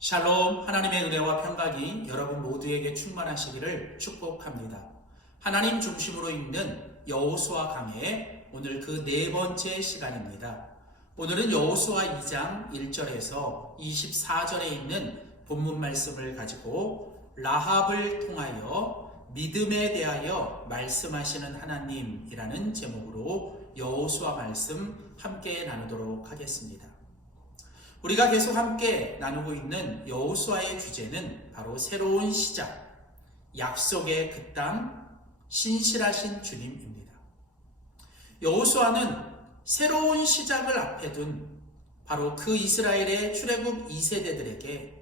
샬롬, 하나님의 은혜와 평강이 여러분 모두에게 충만하시기를 축복합니다. 하나님 중심으로 읽는 여호수아 강해 오늘 그 네 번째 시간입니다. 오늘은 여호수아 2장 1절에서 24절에 있는 본문 말씀을 가지고 라합을 통하여 믿음에 대하여 말씀하시는 하나님이라는 제목으로 여호수아 말씀 함께 나누도록 하겠습니다. 우리가 계속 함께 나누고 있는 여호수아의 주제는 바로 새로운 시작, 약속의 그 땅, 신실하신 주님입니다. 여호수아는 새로운 시작을 앞에 둔 바로 그 이스라엘의 출애굽 2세대들에게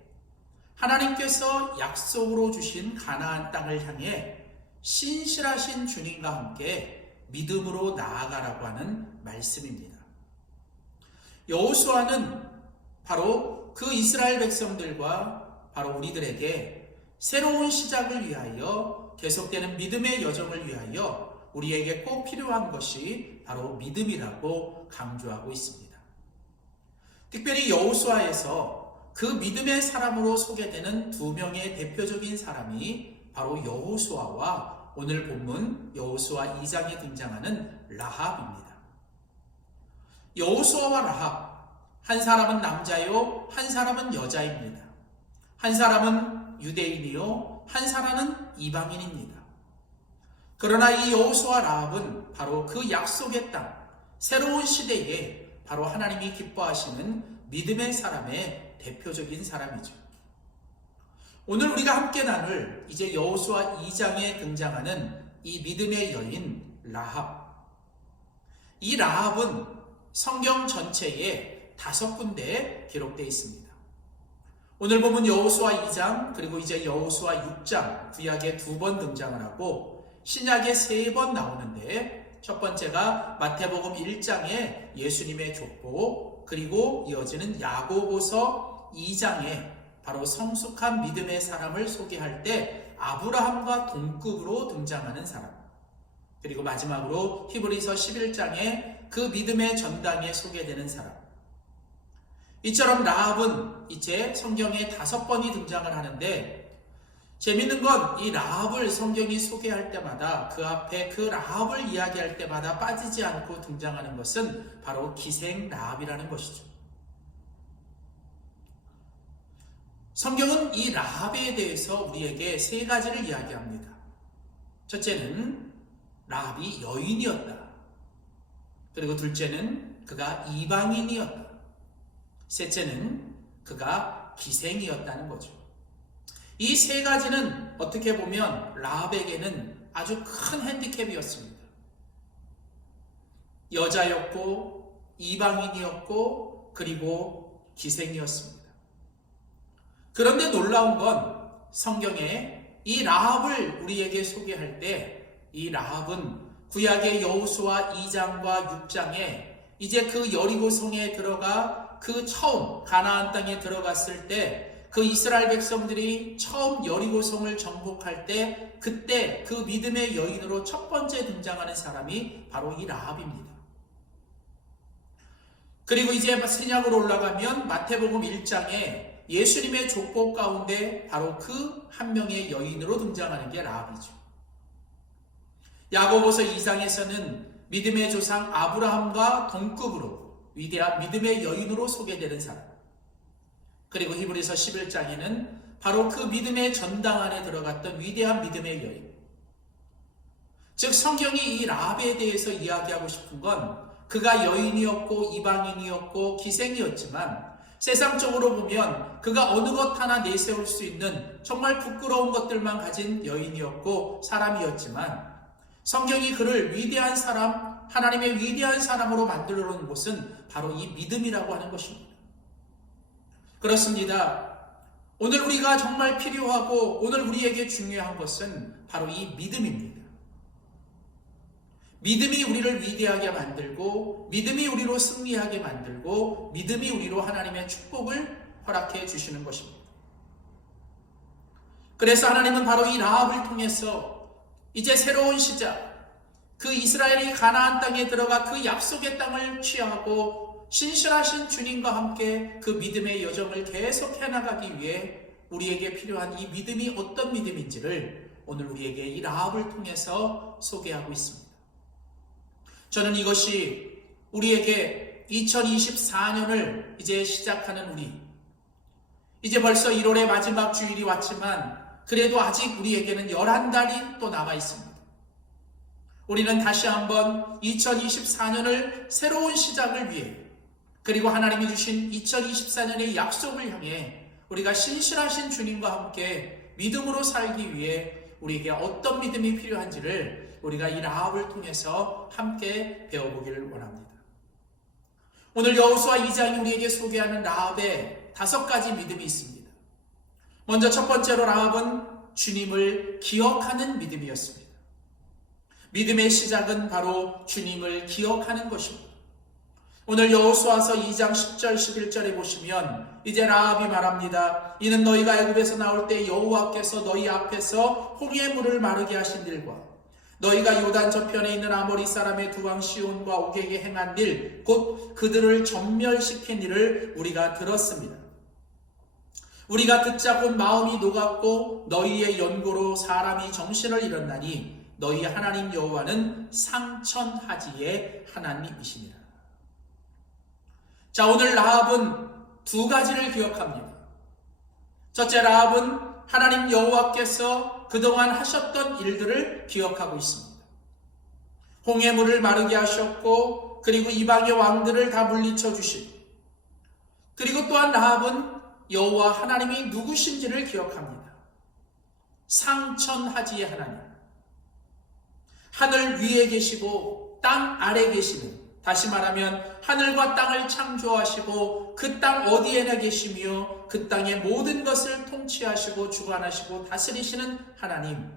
하나님께서 약속으로 주신 가나안 땅을 향해 신실하신 주님과 함께 믿음으로 나아가라고 하는 말씀입니다. 여호수아는 바로 그 이스라엘 백성들과 바로 우리들에게 새로운 시작을 위하여 계속되는 믿음의 여정을 위하여 우리에게 꼭 필요한 것이 바로 믿음이라고 강조하고 있습니다. 특별히 여호수아에서 그 믿음의 사람으로 소개되는 두 명의 대표적인 사람이 바로 여호수아와 오늘 본문 여호수아 2장에 등장하는 라합입니다. 여호수아와 라합, 한 사람은 남자요, 한 사람은 여자입니다. 한 사람은 유대인이요, 한 사람은 이방인입니다. 그러나 이 여호수아 라합은 바로 그 약속의 땅, 새로운 시대에 바로 하나님이 기뻐하시는 믿음의 사람의 대표적인 사람이죠. 오늘 우리가 함께 나눌 이제 여호수아 2장에 등장하는 이 믿음의 여인 라합. 이 라합은 성경 전체에 5군데에 기록되어 있습니다. 오늘 보면 여호수아 2장 그리고 이제 여호수아 6장 구약에 2번 등장을 하고 신약에 3번 나오는데 첫 번째가 마태복음 1장에 예수님의 족보 그리고 이어지는 야고보서 2장에 바로 성숙한 믿음의 사람을 소개할 때 아브라함과 동급으로 등장하는 사람 그리고 마지막으로 히브리서 11장에 그 믿음의 전당에 소개되는 사람 이처럼 라합은 이제 성경에 5번이 등장을 하는데 재밌는 건 이 라합을 성경이 소개할 때마다 그 앞에 그 라합을 이야기할 때마다 빠지지 않고 등장하는 것은 바로 기생 라합이라는 것이죠. 성경은 이 라합에 대해서 우리에게 3가지를 이야기합니다. 첫째는 라합이 여인이었다. 그리고 둘째는 그가 이방인이었다. 셋째는 그가 기생이었다는 거죠. 이 3가지는 어떻게 보면 라합에게는 아주 큰 핸디캡이었습니다. 여자였고 이방인이었고 그리고 기생이었습니다. 그런데 놀라운 건 성경에 이 라합을 우리에게 소개할 때 이 라합은 구약의 여호수아 2장과 6장에 이제 그 여리고성에 들어가 그 처음 가나안 땅에 들어갔을 때 그 이스라엘 백성들이 처음 여리고성을 정복할 때 그때 그 믿음의 여인으로 첫 번째 등장하는 사람이 바로 이 라합입니다. 그리고 이제 신약으로 올라가면 마태복음 1장에 예수님의 족보 가운데 바로 그 한 명의 여인으로 등장하는 게 라합이죠. 야고보서 2장에서는 믿음의 조상 아브라함과 동급으로 위대한 믿음의 여인으로 소개되는 사람 그리고 히브리서 11장에는 바로 그 믿음의 전당 안에 들어갔던 위대한 믿음의 여인 즉 성경이 이 라합에 대해서 이야기하고 싶은 건 그가 여인이었고 이방인이었고 기생이었지만 세상적으로 보면 그가 어느 것 하나 내세울 수 있는 정말 부끄러운 것들만 가진 여인이었고 사람이었지만 성경이 그를 위대한 사람, 하나님의 위대한 사람으로 만들어 놓은 곳은 바로 이 믿음이라고 하는 것입니다. 그렇습니다. 오늘 우리가 정말 필요하고 오늘 우리에게 중요한 것은 바로 이 믿음입니다. 믿음이 우리를 위대하게 만들고 믿음이 우리로 승리하게 만들고 믿음이 우리로 하나님의 축복을 허락해 주시는 것입니다. 그래서 하나님은 바로 이 라합을 통해서 이제 새로운 시작, 그 이스라엘이 가나안 땅에 들어가 그 약속의 땅을 취하고 신실하신 주님과 함께 그 믿음의 여정을 계속 해나가기 위해 우리에게 필요한 이 믿음이 어떤 믿음인지를 오늘 우리에게 이 라합을 통해서 소개하고 있습니다. 저는 이것이 우리에게 2024년을 이제 시작하는 이제 벌써 1월의 마지막 주일이 왔지만 그래도 아직 우리에게는 11달이 또 남아 있습니다. 우리는 다시 한번 2024년을 새로운 시작을 위해 그리고 하나님이 주신 2024년의 약속을 향해 우리가 신실하신 주님과 함께 믿음으로 살기 위해 우리에게 어떤 믿음이 필요한지를 우리가 이 라합을 통해서 함께 배워보기를 원합니다. 오늘 여호수아 2장이 우리에게 소개하는 라합의 5가지 믿음이 있습니다. 먼저 첫 번째로 라합은 주님을 기억하는 믿음이었습니다. 믿음의 시작은 바로 주님을 기억하는 것입니다. 오늘 여호수아서 2장 10절 11절에 보시면 이제 라합이 말합니다. 이는 너희가 애굽에서 나올 때 여호와께서 너희 앞에서 홍해 물을 마르게 하신 일과 너희가 요단 저편에 있는 아모리 사람의 두 왕 시온과 옥에게 행한 일 곧 그들을 전멸시킨 일을 우리가 들었습니다. 우리가 듣자 곧 마음이 녹았고 너희의 연고로 사람이 정신을 잃었나니 너희 하나님 여호와는 상천하지의 하나님이시니라. 자, 오늘 라합은 2가지를 기억합니다. 첫째, 라합은 하나님 여호와께서 그동안 하셨던 일들을 기억하고 있습니다. 홍해물을 마르게 하셨고 그리고 이방의 왕들을 다 물리쳐 주시고 그리고 또한 라합은 여호와 하나님이 누구신지를 기억합니다. 상천하지의 하나님, 하늘 위에 계시고 땅 아래 계시는, 다시 말하면 하늘과 땅을 창조하시고 그 땅 어디에나 계시며 그 땅의 모든 것을 통치하시고 주관하시고 다스리시는 하나님,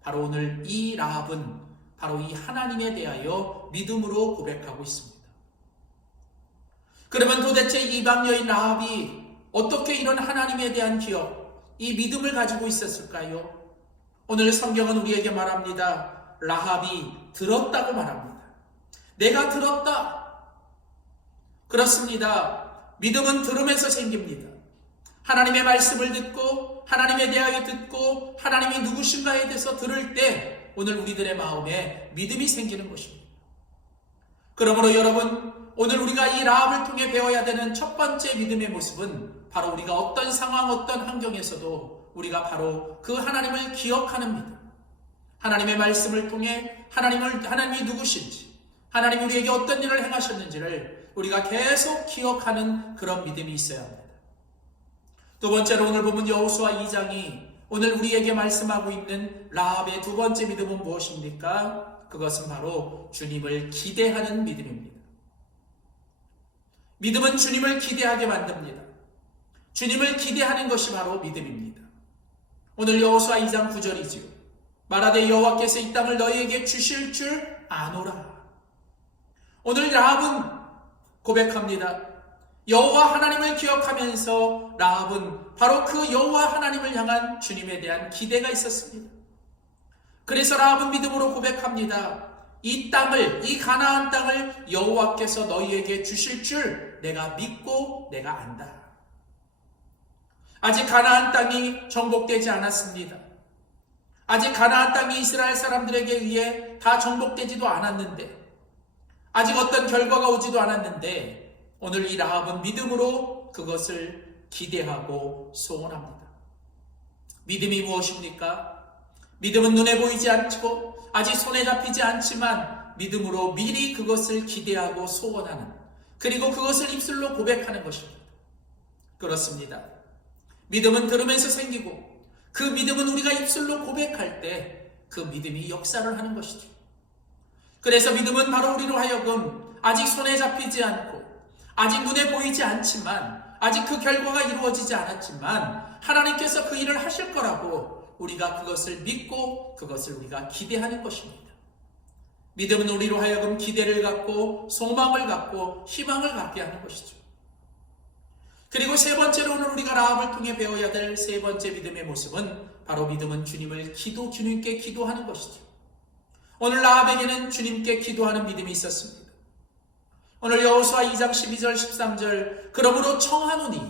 바로 오늘 이 라합은 바로 이 하나님에 대하여 믿음으로 고백하고 있습니다. 그러면 도대체 이방 여인 라합이 어떻게 이런 하나님에 대한 기억, 이 믿음을 가지고 있었을까요? 오늘 성경은 우리에게 말합니다. 라합이 들었다고 말합니다. 내가 들었다. 그렇습니다. 믿음은 들음에서 생깁니다. 하나님의 말씀을 듣고 하나님에 대하여 듣고 하나님이 누구신가에 대해서 들을 때 오늘 우리들의 마음에 믿음이 생기는 것입니다. 그러므로 여러분, 오늘 우리가 이 라합을 통해 배워야 되는 첫 번째 믿음의 모습은 바로 우리가 어떤 상황, 어떤 환경에서도 우리가 바로 그 하나님을 기억하는 믿음, 하나님의 말씀을 통해 하나님이 누구신지, 하나님이 우리에게 어떤 일을 행하셨는지를 우리가 계속 기억하는 그런 믿음이 있어야 합니다. 두 번째로 오늘 보면 여호수아 2장이 오늘 우리에게 말씀하고 있는 라합의 2번째 믿음은 무엇입니까? 그것은 바로 주님을 기대하는 믿음입니다. 믿음은 주님을 기대하게 만듭니다. 주님을 기대하는 것이 바로 믿음입니다. 오늘 여호수아 2장 9절이지요. 말하되 여호와께서 이 땅을 너희에게 주실 줄 아노라. 오늘 라합은 고백합니다. 여호와 하나님을 기억하면서 라합은 바로 그 여호와 하나님을 향한 주님에 대한 기대가 있었습니다. 그래서 라합은 믿음으로 고백합니다. 이 땅을, 이 가나안 땅을 여호와께서 너희에게 주실 줄 내가 믿고 내가 안다. 아직 가나안 땅이 정복되지 않았습니다. 아직 가나안 땅이 이스라엘 사람들에게 의해 다 정복되지도 않았는데, 아직 어떤 결과가 오지도 않았는데 오늘 이 라합은 믿음으로 그것을 기대하고 소원합니다. 믿음이 무엇입니까? 믿음은 눈에 보이지 않고 아직 손에 잡히지 않지만 믿음으로 미리 그것을 기대하고 소원하는, 그리고 그것을 입술로 고백하는 것입니다. 그렇습니다. 믿음은 들으면서 생기고 그 믿음은 우리가 입술로 고백할 때 그 믿음이 역사를 하는 것이죠. 그래서 믿음은 바로 우리로 하여금 아직 손에 잡히지 않고 아직 눈에 보이지 않지만 아직 그 결과가 이루어지지 않았지만 하나님께서 그 일을 하실 거라고 우리가 그것을 믿고 그것을 우리가 기대하는 것입니다. 믿음은 우리로 하여금 기대를 갖고 소망을 갖고 희망을 갖게 하는 것이죠. 그리고 세 번째로 오늘 우리가 라합을 통해 배워야 될 세 번째 믿음의 모습은 바로 믿음은 주님께 기도하는 것이죠. 오늘 라합에게는 주님께 기도하는 믿음이 있었습니다. 오늘 여호수아 2장 12절 13절 그러므로 청하노니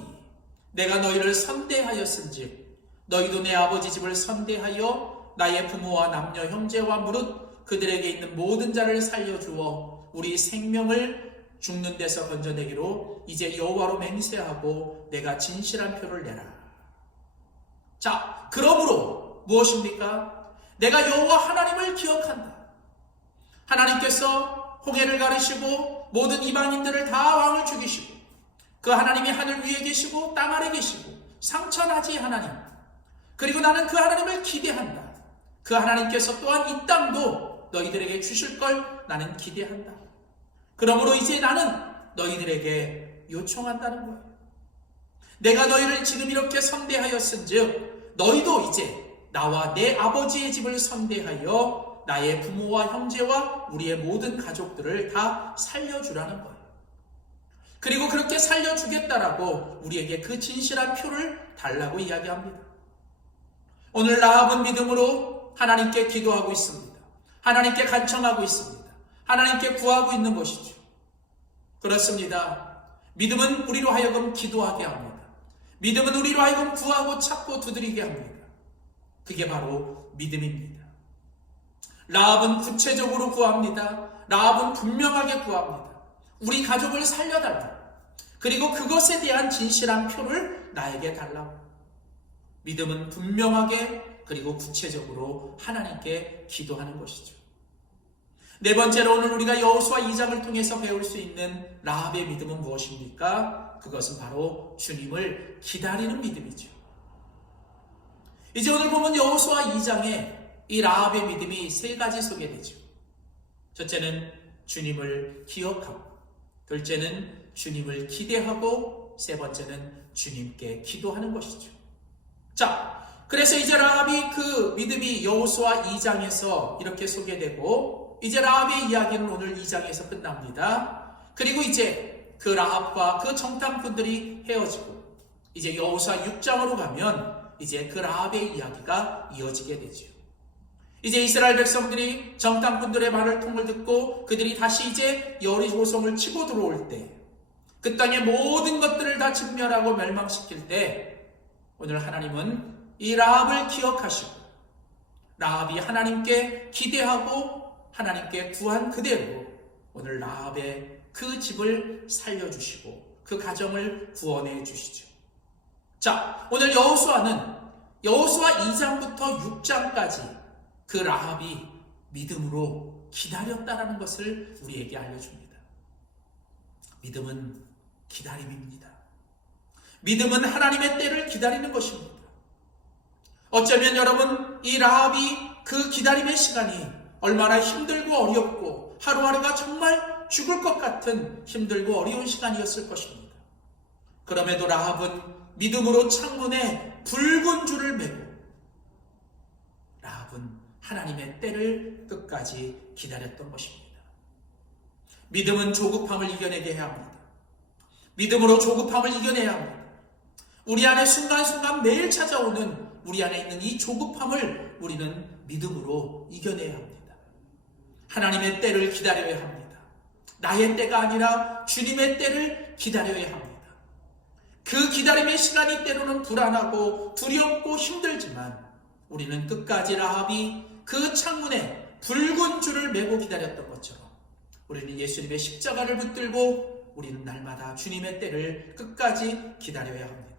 내가 너희를 선대하였은즉 너희도 내 아버지 집을 선대하여 나의 부모와 남녀 형제와 무릇 그들에게 있는 모든 자를 살려주어 우리 생명을 죽는 데서 건져내기로 이제 여호와로 맹세하고 내가 진실한 표를 내라. 자, 그러므로 무엇입니까? 내가 여호와 하나님을 기억한다. 하나님께서 홍해를 가르시고 모든 이방인들을 다 왕을 죽이시고 그 하나님이 하늘 위에 계시고 땅 아래 계시고 상천하지 하나님, 그리고 나는 그 하나님을 기대한다. 그 하나님께서 또한 이 땅도 너희들에게 주실 걸 나는 기대한다. 그러므로 이제 나는 너희들에게 요청한다는 거예요. 내가 너희를 지금 이렇게 선대하였은즉 너희도 이제 나와 내 아버지의 집을 선대하여 나의 부모와 형제와 우리의 모든 가족들을 다 살려주라는 거예요. 그리고 그렇게 살려주겠다라고 우리에게 그 진실한 표를 달라고 이야기합니다. 오늘 라합은 믿음으로 하나님께 기도하고 있습니다. 하나님께 간청하고 있습니다. 하나님께 구하고 있는 것이죠. 그렇습니다. 믿음은 우리로 하여금 기도하게 합니다. 믿음은 우리로 하여금 구하고 찾고 두드리게 합니다. 그게 바로 믿음입니다. 라합은 구체적으로 구합니다. 라합은 분명하게 구합니다. 우리 가족을 살려달라. 그리고 그것에 대한 진실한 표를 나에게 달라고. 믿음은 분명하게 그리고 구체적으로 하나님께 기도하는 것이죠. 네 번째로 오늘 우리가 여호수아 2장을 통해서 배울 수 있는 라합의 믿음은 무엇입니까? 그것은 바로 주님을 기다리는 믿음이죠. 이제 오늘 보면 여호수아 2장에 이 라합의 믿음이 세 가지 소개되죠. 첫째는 주님을 기억하고, 둘째는 주님을 기대하고, 세 번째는 주님께 기도하는 것이죠. 자, 그래서 이제 라합이 그 믿음이 여호수아 2장에서 이렇게 소개되고, 이제 라합의 이야기는 오늘 2장에서 끝납니다. 그리고 이제 그 라합과 그 정탐꾼들이 헤어지고 이제 여호수아 6장으로 가면 이제 그 라합의 이야기가 이어지게 되죠. 이제 이스라엘 백성들이 정탐꾼들의 말을 통을 듣고 그들이 다시 이제 여리고성을 치고 들어올 때, 그 땅의 모든 것들을 다 진멸하고 멸망시킬 때, 오늘 하나님은 이 라합을 기억하시고 라합이 하나님께 기대하고 하나님께 구한 그대로 오늘 라합의 그 집을 살려주시고 그 가정을 구원해 주시죠. 자, 오늘 여호수아는 여호수아 2장부터 6장까지 그 라합이 믿음으로 기다렸다라는 것을 우리에게 알려줍니다. 믿음은 기다림입니다. 믿음은 하나님의 때를 기다리는 것입니다. 어쩌면 여러분, 이 라합이 그 기다림의 시간이 얼마나 힘들고 어렵고 하루하루가 정말 죽을 것 같은 힘들고 어려운 시간이었을 것입니다. 그럼에도 라합은 믿음으로 창문에 붉은 줄을 매고 라합은 하나님의 때를 끝까지 기다렸던 것입니다. 믿음은 조급함을 이겨내게 해야 합니다. 믿음으로 조급함을 이겨내야 합니다. 우리 안에 순간순간 매일 찾아오는 우리 안에 있는 이 조급함을 우리는 믿음으로 이겨내야 합니다. 하나님의 때를 기다려야 합니다. 나의 때가 아니라 주님의 때를 기다려야 합니다. 그 기다림의 시간이 때로는 불안하고 두렵고 힘들지만 우리는 끝까지 라합이 그 창문에 붉은 줄을 매고 기다렸던 것처럼 우리는 예수님의 십자가를 붙들고 우리는 날마다 주님의 때를 끝까지 기다려야 합니다.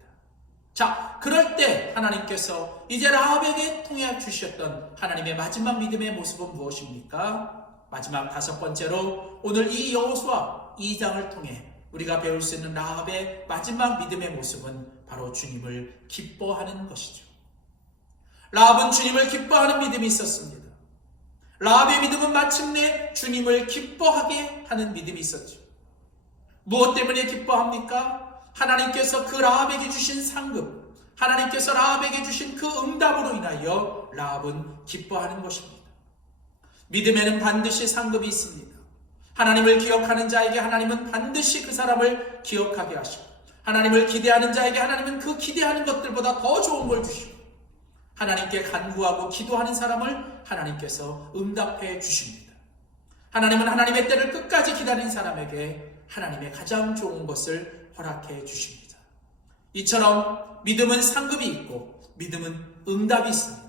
자, 그럴 때 하나님께서 이제 라합에게 통해 주셨던 하나님의 마지막 믿음의 모습은 무엇입니까? 마지막 다섯 번째로 오늘 이 여호수아 2장을 통해 우리가 배울 수 있는 라합의 마지막 믿음의 모습은 바로 주님을 기뻐하는 것이죠. 라합은 주님을 기뻐하는 믿음이 있었습니다. 라합의 믿음은 마침내 주님을 기뻐하게 하는 믿음이 있었죠. 무엇 때문에 기뻐합니까? 하나님께서 그 라합에게 주신 상급, 하나님께서 라합에게 주신 그 응답으로 인하여 라합은 기뻐하는 것입니다. 믿음에는 반드시 상급이 있습니다. 하나님을 기억하는 자에게 하나님은 반드시 그 사람을 기억하게 하시고, 하나님을 기대하는 자에게 하나님은 그 기대하는 것들보다 더 좋은 걸 주시고, 하나님께 간구하고 기도하는 사람을 하나님께서 응답해 주십니다. 하나님은 하나님의 때를 끝까지 기다린 사람에게 하나님의 가장 좋은 것을 허락해 주십니다. 이처럼 믿음은 상급이 있고 믿음은 응답이 있습니다.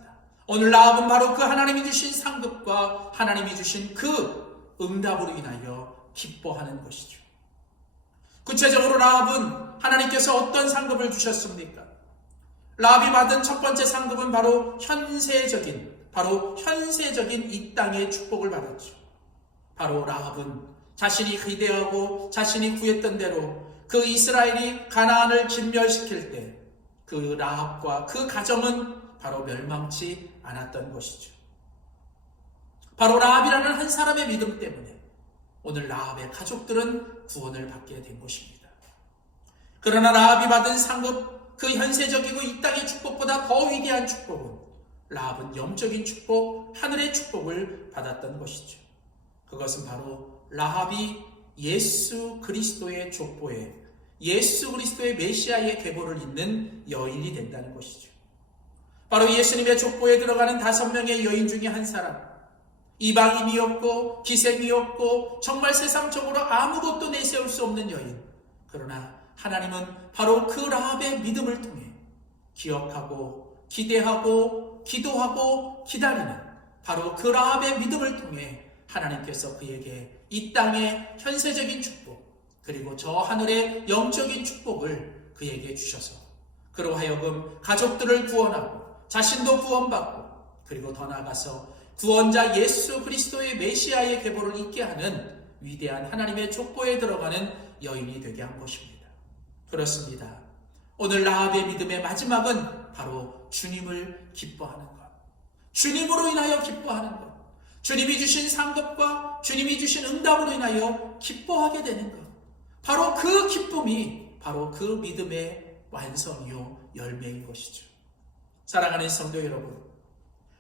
오늘 라합은 바로 그 하나님이 주신 상급과 하나님이 주신 그 응답으로 인하여 기뻐하는 것이죠. 구체적으로 라합은 하나님께서 어떤 상급을 주셨습니까? 라합이 받은 첫 번째 상급은 바로 현세적인 이 땅의 축복을 받았죠. 바로 라합은 자신이 기대하고 자신이 구했던 대로 그 이스라엘이 가나안을 진멸시킬 때 그 라합과 그 가정은 바로 멸망치 않았던 것이죠. 바로 라합이라는 한 사람의 믿음 때문에 오늘 라합의 가족들은 구원을 받게 된 것입니다. 그러나 라합이 받은 상급, 그 현세적이고 이 땅의 축복보다 더 위대한 축복은 라합은 영적인 축복, 하늘의 축복을 받았던 것이죠. 그것은 바로 라합이 예수 그리스도의 족보에 예수 그리스도의 메시아의 계보를 잇는 여인이 된다는 것이죠. 바로 예수님의 족보에 들어가는 5명의 여인 중에 한 사람, 이방인이었고 기생이었고 정말 세상적으로 아무것도 내세울 수 없는 여인. 그러나 하나님은 바로 그 라합의 믿음을 통해 기억하고 기대하고 기도하고 기다리는 바로 그 라합의 믿음을 통해 하나님께서 그에게 이 땅의 현세적인 축복 그리고 저 하늘의 영적인 축복을 그에게 주셔서 그로 하여금 가족들을 구원하고 자신도 구원받고 그리고 더 나아가서 구원자 예수 그리스도의 메시아의 계보를 잇게 하는 위대한 하나님의 족보에 들어가는 여인이 되게 한 것입니다. 그렇습니다. 오늘 라합의 믿음의 마지막은 바로 주님을 기뻐하는 것. 주님으로 인하여 기뻐하는 것. 주님이 주신 상급과 주님이 주신 응답으로 인하여 기뻐하게 되는 것. 바로 그 기쁨이 바로 그 믿음의 완성이요 열매인 것이죠. 사랑하는 성도 여러분,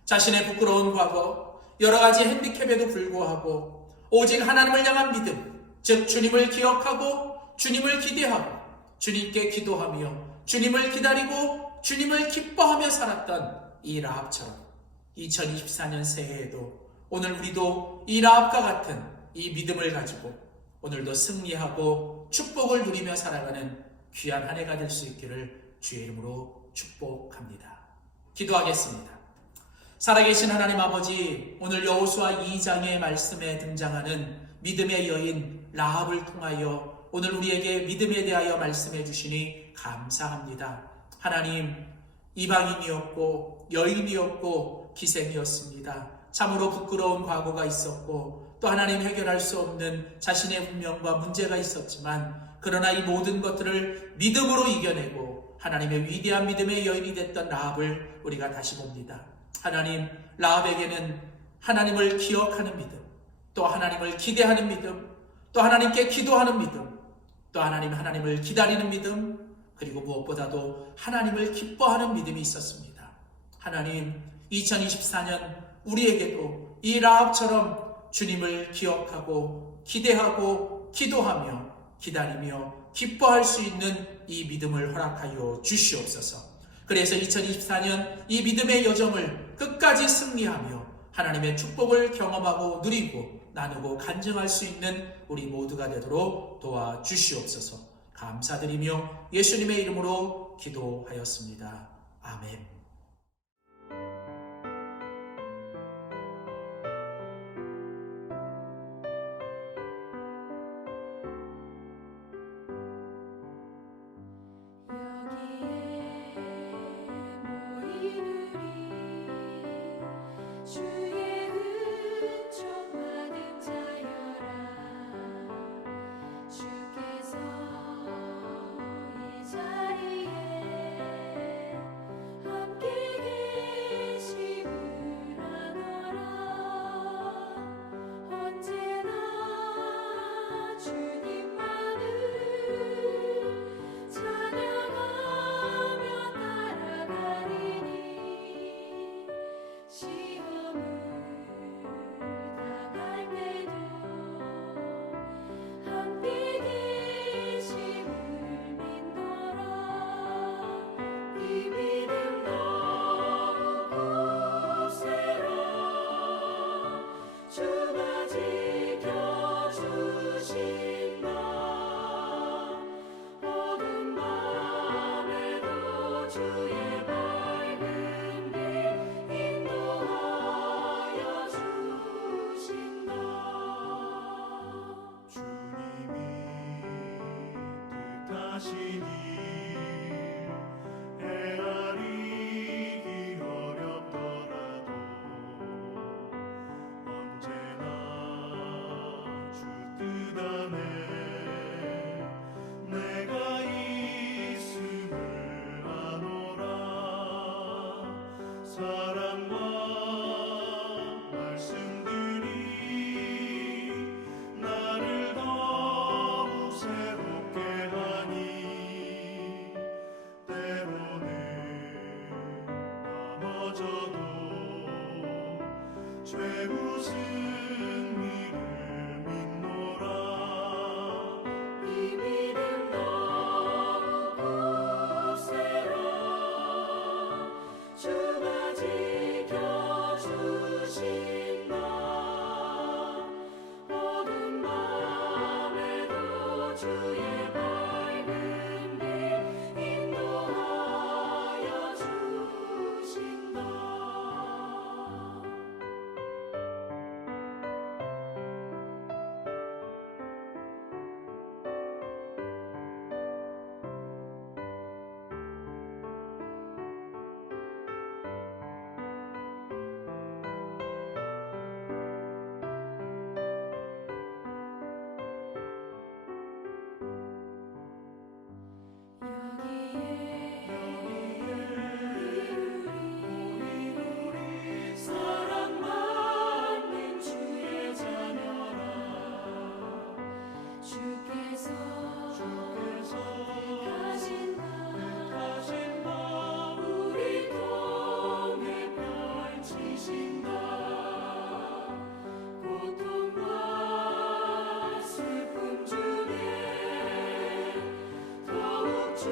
자신의 부끄러운 과거, 여러 가지 핸디캡에도 불구하고 오직 하나님을 향한 믿음, 즉 주님을 기억하고 주님을 기대하고 주님께 기도하며 주님을 기다리고 주님을 기뻐하며 살았던 이 라합처럼 2024년 새해에도 오늘 우리도 이 라합과 같은 이 믿음을 가지고 오늘도 승리하고 축복을 누리며 살아가는 귀한 한 해가 될 수 있기를 주의 이름으로 축복합니다. 기도하겠습니다. 살아계신 하나님 아버지, 오늘 여호수아 2장의 말씀에 등장하는 믿음의 여인 라합을 통하여 오늘 우리에게 믿음에 대하여 말씀해 주시니 감사합니다. 하나님, 이방인이었고 여인이었고 기생이었습니다. 참으로 부끄러운 과거가 있었고 또 하나님 해결할 수 없는 자신의 운명과 문제가 있었지만 그러나 이 모든 것들을 믿음으로 이겨내고 하나님의 위대한 믿음의 여인이 됐던 라합을 우리가 다시 봅니다. 하나님, 라합에게는 하나님을 기억하는 믿음, 또 하나님을 기대하는 믿음, 또 하나님께 기도하는 믿음, 또 하나님을 기다리는 믿음, 그리고 무엇보다도 하나님을 기뻐하는 믿음이 있었습니다. 하나님, 2024년 우리에게도 이 라합처럼 주님을 기억하고 기대하고 기도하며 기다리며 기뻐할 수 있는 이 믿음을 허락하여 주시옵소서. 그래서 2024년 이 믿음의 여정을 끝까지 승리하며 하나님의 축복을 경험하고 누리고 나누고 간증할 수 있는 우리 모두가 되도록 도와주시옵소서. 감사드리며 예수님의 이름으로 기도하였습니다. 아멘. 주께서 이 자리에 함께 주의 밝은 빛 인도하여 주신다. 주님이 뜻하시니 헤아리기 어렵더라도 언제나 주 뜻 안에 내가 있음을 아노라. 사랑과 말씀들이 나를 더욱 새롭게 하니 때로는 넘어져도 최후 승리를 믿노라. 이 믿음 더욱 굳세라. 주가 지켜주신다. 어두운 밤에도 주의 밝은 빛 인도하여 주신다. 여기에 사랑받는 주의 자녀라. 주께서 택하신 바 우리 통해 펼치신다. 고통과 슬픔 중에 더욱 주